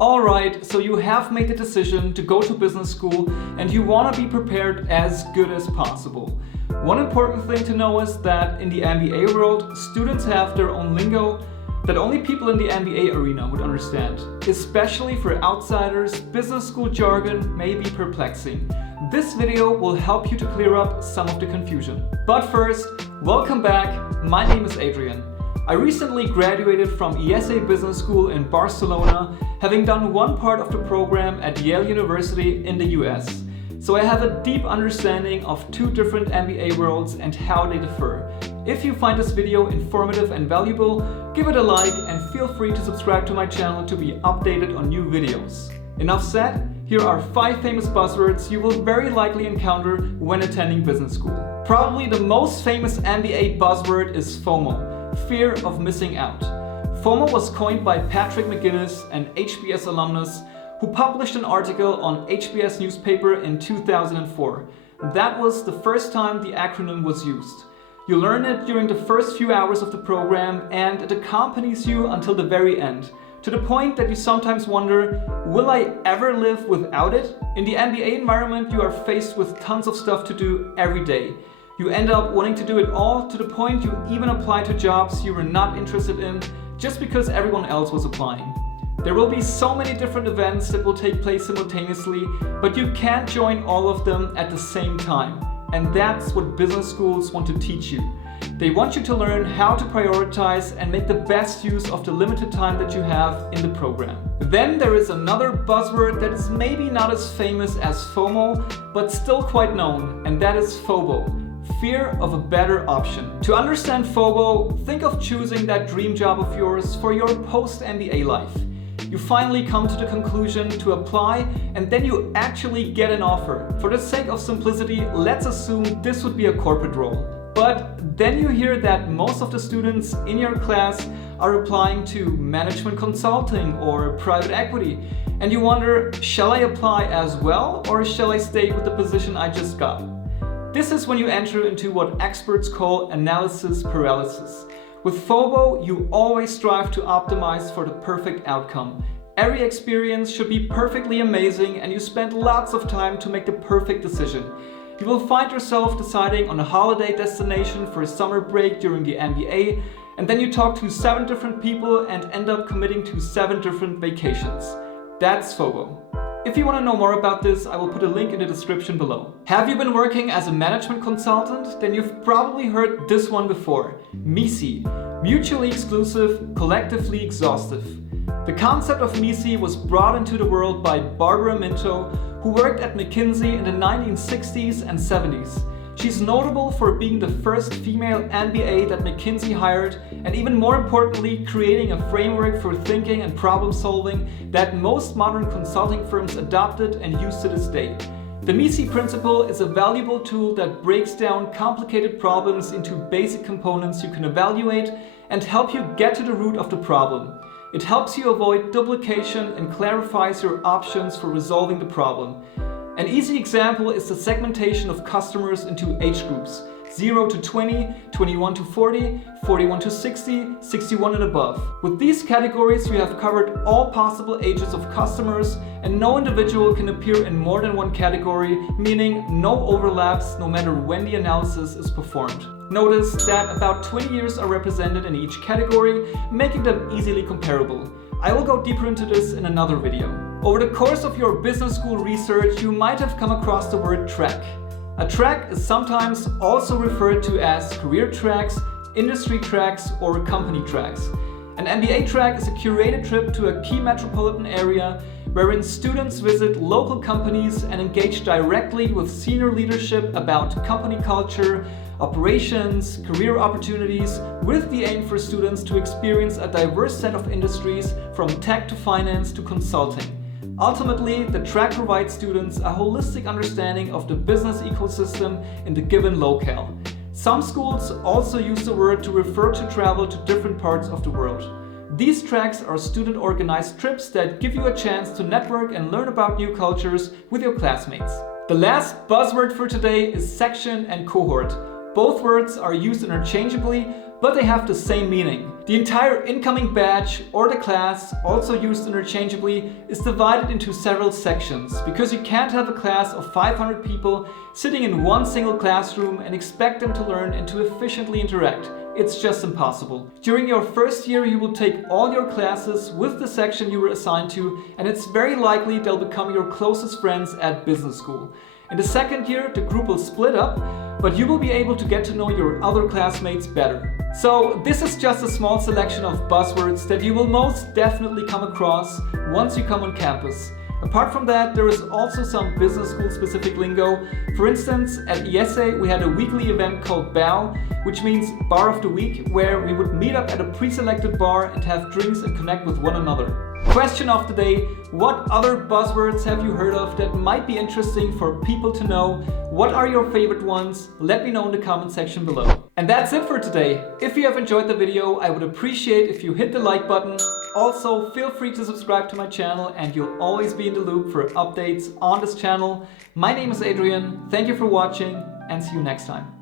Alright, so you have made the decision to go to business school and you want to be prepared as good as possible. One important thing to know is that in the MBA world, students have their own lingo that only people in the MBA arena would understand. Especially for outsiders, business school jargon may be perplexing. This video will help you to clear up some of the confusion. But first, welcome back. My name is Adrian. I recently graduated from ESA Business School in Barcelona, having done one part of the program at Yale University in the US. So I have a deep understanding of two different MBA worlds and how they differ. If you find this video informative and valuable, give it a like and feel free to subscribe to my channel to be updated on new videos. Enough said, here are 5 famous buzzwords you will very likely encounter when attending business school. Probably the most famous MBA buzzword is FOMO. Fear of missing out. FOMO was coined by Patrick McGinnis, an HBS alumnus, who published an article on HBS newspaper in 2004. That was the first time the acronym was used. You learn it during the first few hours of the program and it accompanies you until the very end, to the point that you sometimes wonder, will I ever live without it? In the MBA environment, you are faced with tons of stuff to do every day. You end up wanting to do it all to the point you even apply to jobs you were not interested in just because everyone else was applying. There will be so many different events that will take place simultaneously, but you can't join all of them at the same time. And that's what business schools want to teach you. They want you to learn how to prioritize and make the best use of the limited time that you have in the program. Then there is another buzzword that is maybe not as famous as FOMO, but still quite known, and that is FOBO. Fear of a better option. To understand FOBO, think of choosing that dream job of yours for your post-MBA life. You finally come to the conclusion to apply and then you actually get an offer. For the sake of simplicity, let's assume this would be a corporate role. But then you hear that most of the students in your class are applying to management consulting or private equity. And you wonder, shall I apply as well or shall I stay with the position I just got? This is when you enter into what experts call analysis paralysis. With FOBO, you always strive to optimize for the perfect outcome. Every experience should be perfectly amazing and you spend lots of time to make the perfect decision. You will find yourself deciding on a holiday destination for a summer break during the MBA, and then you talk to 7 different people and end up committing to 7 different vacations. That's FOBO. If you want to know more about this, I will put a link in the description below. Have you been working as a management consultant? Then you've probably heard this one before. MECE, mutually exclusive, collectively exhaustive. The concept of MECE was brought into the world by Barbara Minto, who worked at McKinsey in the 1960s and 70s. She's notable for being the first female MBA that McKinsey hired, and even more importantly, creating a framework for thinking and problem solving that most modern consulting firms adopted and use to this day. The MECE principle is a valuable tool that breaks down complicated problems into basic components you can evaluate and help you get to the root of the problem. It helps you avoid duplication and clarifies your options for resolving the problem. An easy example is the segmentation of customers into age groups: 0 to 20, 21 to 40, 41 to 60, 61 and above. With these categories, you have covered all possible ages of customers, and no individual can appear in more than one category, meaning no overlaps no matter when the analysis is performed. Notice that about 20 years are represented in each category, making them easily comparable. I will go deeper into this in another video. Over the course of your business school research, you might have come across the word track. A track is sometimes also referred to as career tracks, industry tracks, or company tracks. An MBA track is a curated trip to a key metropolitan area wherein students visit local companies and engage directly with senior leadership about company culture, operations, career opportunities, with the aim for students to experience a diverse set of industries from tech to finance to consulting. Ultimately, the track provides students a holistic understanding of the business ecosystem in the given locale. Some schools also use the word to refer to travel to different parts of the world. These tracks are student-organized trips that give you a chance to network and learn about new cultures with your classmates. The last buzzword for today is section and cohort. Both words are used interchangeably, but they have the same meaning. The entire incoming batch or the class, also used interchangeably, is divided into several sections because you can't have a class of 500 people sitting in one single classroom and expect them to learn and to efficiently interact. It's just impossible. During your first year, you will take all your classes with the section you were assigned to, and it's very likely they'll become your closest friends at business school. In the second year, the group will split up, but you will be able to get to know your other classmates better. So this is just a small selection of buzzwords that you will most definitely come across once you come on campus. Apart from that, there is also some business school specific lingo. For instance, at ESA we had a weekly event called BOW, which means Bar of the Week, where we would meet up at a pre-selected bar and have drinks and connect with one another. Question of the day: what other buzzwords have you heard of that might be interesting for people to know? What are your favorite ones? Let me know in the comment section below. And that's it for today. If you have enjoyed the video, I would appreciate if you hit the like button. Also, feel free to subscribe to my channel and you'll always be in the loop for updates on this channel. My name is Adrian, thank you for watching and see you next time.